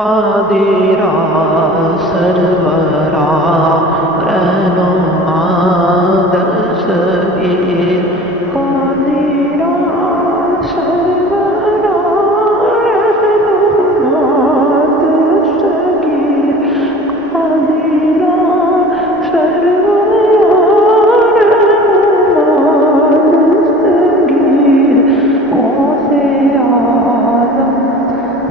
कादिरा सरवरा रहनुमा दस्तगीर कादिरा सरवरा रहनुमा दस्तगीर कादिरा सरवरा रहनुमा दस्तगीर गौसे आज़म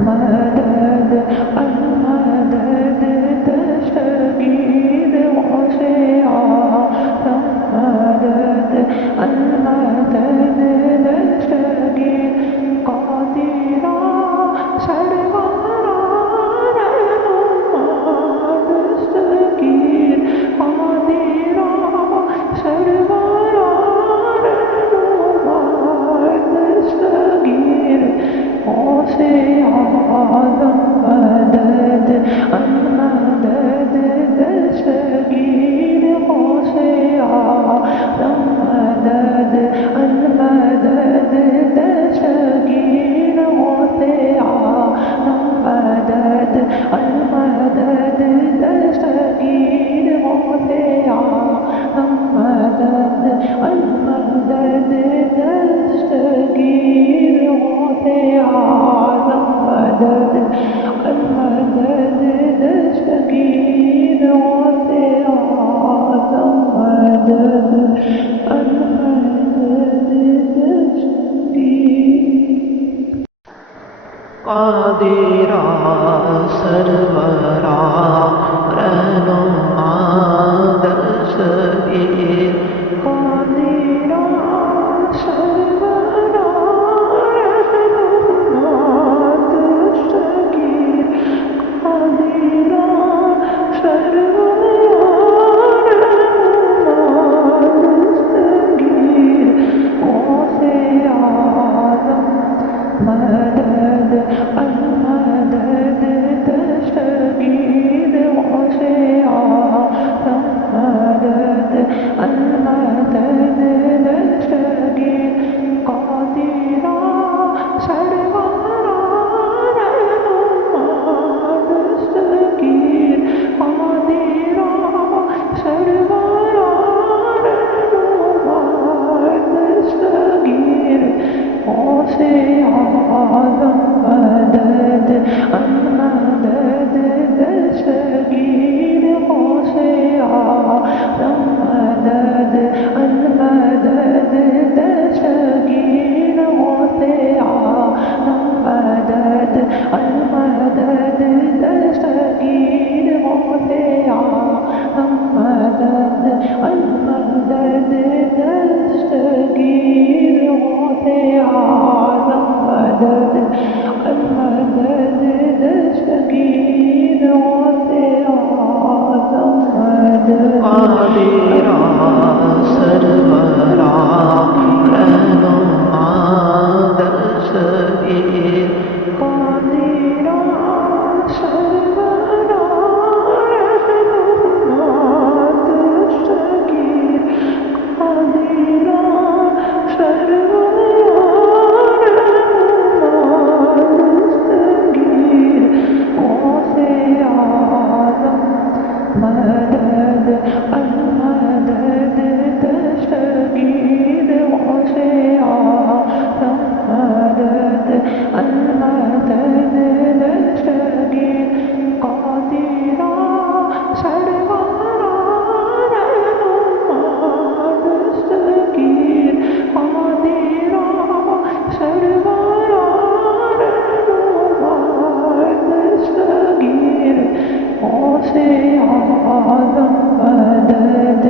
मदद अलमदद दस्तगीर गौसे आज़म मदद अलमदद दस्तगीर कादिरा सरवरा रहनुमा दस्तगीर कादिरा सरवरा रहनुमा दस्तगीर गौसे आज़म मदद अलमदद दस्तगीर गौसे आज़म मदद अलमदद दस्तगीर गौसे आज़म मदद अलमदद दस्तगीर गौसे आज़म मदद अलमदद दस्तगीर गौसे आज़म मदद अलमदद दस्तगीर गौसे आज़म मदद अलमदद दस्तगीर कादिरा सरवरा रहनुमा दस्तगीर कादिरा सरवरा रहनुमा दस्तगीर कादिरा सरवरा रहनुमा दस्तगीर गौसे आज़म मदद अलमदद दस्तगीर गौसे आज़म मदद अलमदद दस्तगीर कादिरा सरवरा रहनुमा दस्तगीर कादिरा सरवरा रहनुमा दस्तगीर गौसे आज़म मदद अलमदद दस्तगीर गौसे आज़म मदद अलमदद दस्तगीर गौसे आज़म मदद अलमदद दस्तगीर गौसे आज़म मदद अलमदद दस्तगीर गौसे आज़म मदद अलमदद दस्तगीर गौसे आज़म मदद कादिरा सरवरा रहनुमा दस्तगीर कादिरा सरवरा रहनुमा दस्तगीर कादिरा सरवरा दस्तगीर गौसे आज़म मदद अलमदद दस्तगीर गौसे आज़म मदद अलमदद दस्तगीर कादिरा सरवरा रहनुमा दस्तगीर कादिरा सरवरा रहनुमा दस्तगीर गौसे आज़म मदद